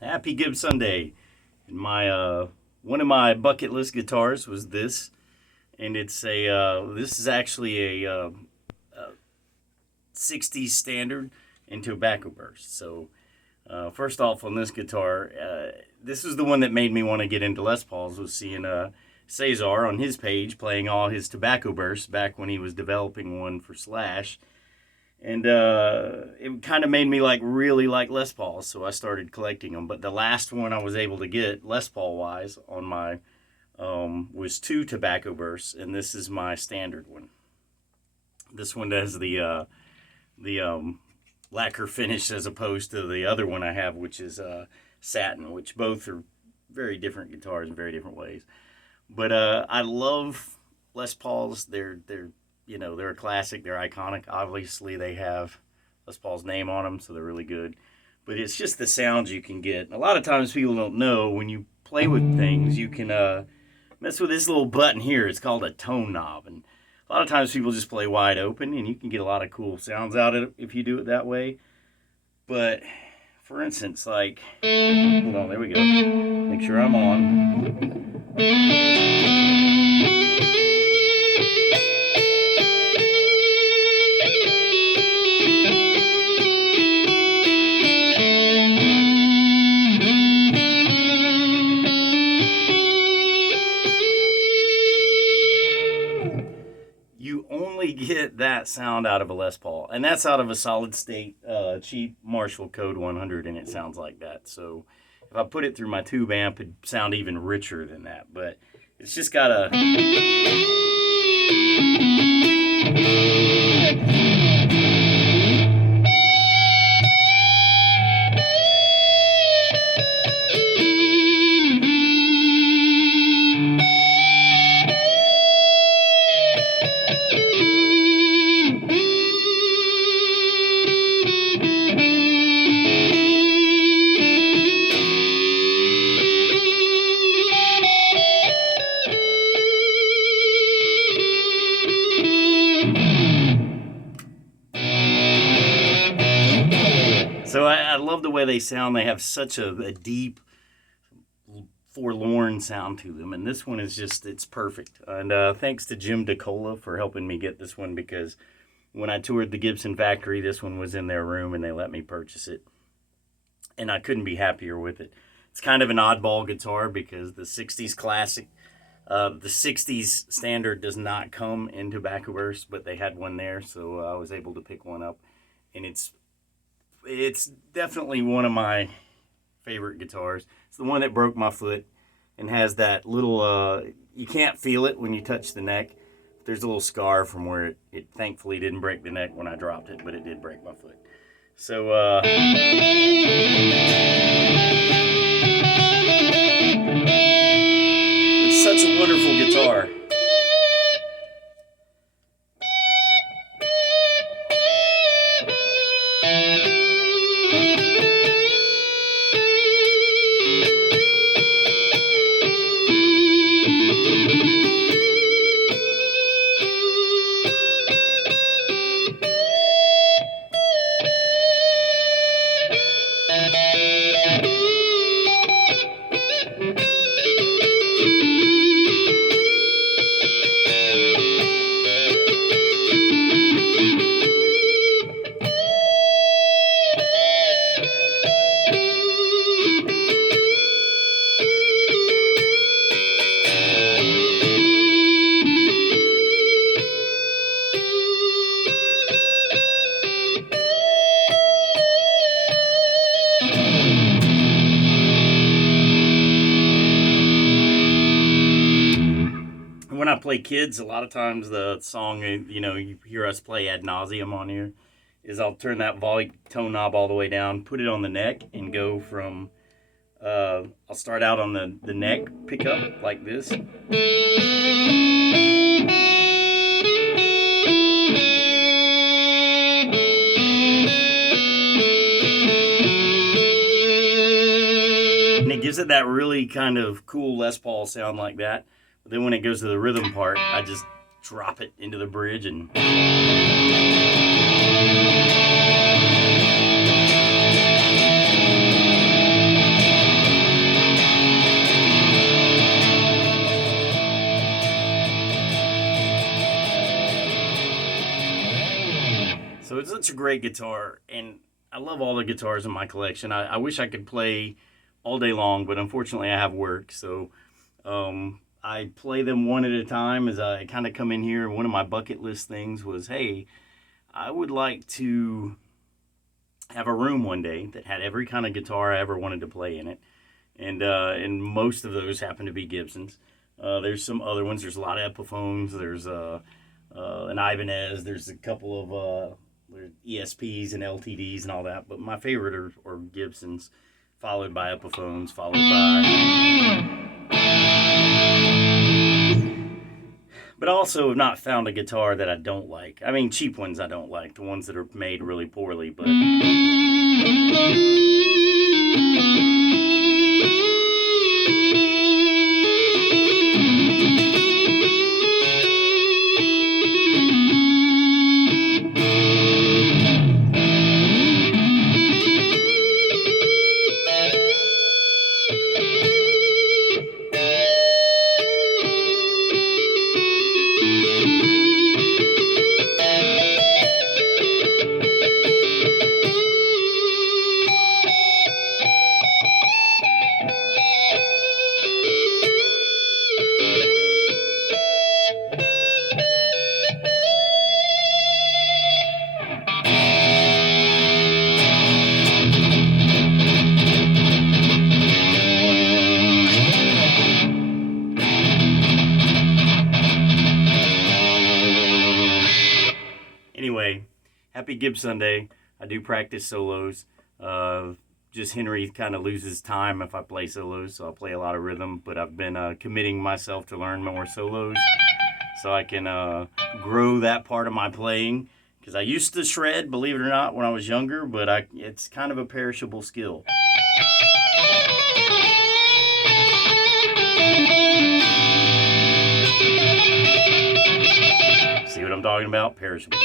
Happy Gibb Sunday. And my one of my bucket list guitars was this, and it's a this is actually a 60s standard and tobacco burst. So first off, on this guitar, this is the one that made me want to get into Les Pauls. Was seeing Cesar on his page playing all his tobacco bursts back when he was developing one for Slash. And it kind of made me really like Les Pauls, so I started collecting them. But the last one I was able to get Les Paul wise on my was two tobacco bursts, and this is my standard one. This one has the lacquer finish as opposed to the other one I have, which is satin, which both are very different guitars in very different ways. But I love Les Pauls. They're a classic. They're iconic. Obviously, they have Les Paul's name on them, so they're really good. But it's just the sounds you can get. A lot of times people don't know when you play with things, you can mess with this little button here. It's called a tone knob. And a lot of times people just play wide open, and you can get a lot of cool sounds out of it if you do it that way. But, for instance, hold on, there we go. Make sure I'm on. You only get that sound out of a Les Paul, and that's out of a solid state cheap Marshall Code 100, and it sounds like that. So if I put it through my tube amp, it'd sound even richer than that. But it's just got a So I love the way they sound. They have such a deep, forlorn sound to them. And this one is it's perfect. And thanks to Jim DeCola for helping me get this one, because when I toured the Gibson factory, this one was in their room and they let me purchase it. And I couldn't be happier with it. It's kind of an oddball guitar because the 60s classic, the 60s standard does not come in tobacco burst, but they had one there. So I was able to pick one up. And it's definitely one of my favorite guitars. It's the one that broke my foot and has that little, you can't feel it when you touch the neck. There's a little scar from where it thankfully didn't break the neck when I dropped it, but it did break my foot. So, it's such a wonderful guitar. When I play kids, a lot of times the song, you hear us play ad nauseum on here, is I'll turn that volume tone knob all the way down, put it on the neck, and go from, I'll start out on the neck pickup like this. And it gives it that really kind of cool Les Paul sound like that. But then when it goes to the rhythm part, I just drop it into the bridge and... such a great guitar, and I love all the guitars in my collection. I wish I could play all day long, but unfortunately I have work, so I play them one at a time as I kind of come in here. One of my bucket list things was, hey, I would like to have a room one day that had every kind of guitar I ever wanted to play in it, and most of those happen to be Gibsons. There's some other ones. There's a lot of Epiphones. There's an Ibanez. There's a couple of ESPs and LTDs and all that. But my favorite are Gibsons, followed by Epiphones, followed by. But I also have not found a guitar that I don't like. I mean, cheap ones I don't like, the ones that are made really poorly. But anyway, happy Gib Sunday. I do practice solos. Just Henry kind of loses time if I play solos, so I play a lot of rhythm, but I've been committing myself to learn more solos so I can grow that part of my playing, because I used to shred, believe it or not, when I was younger, but it's kind of a perishable skill. See what I'm talking about? Perishable.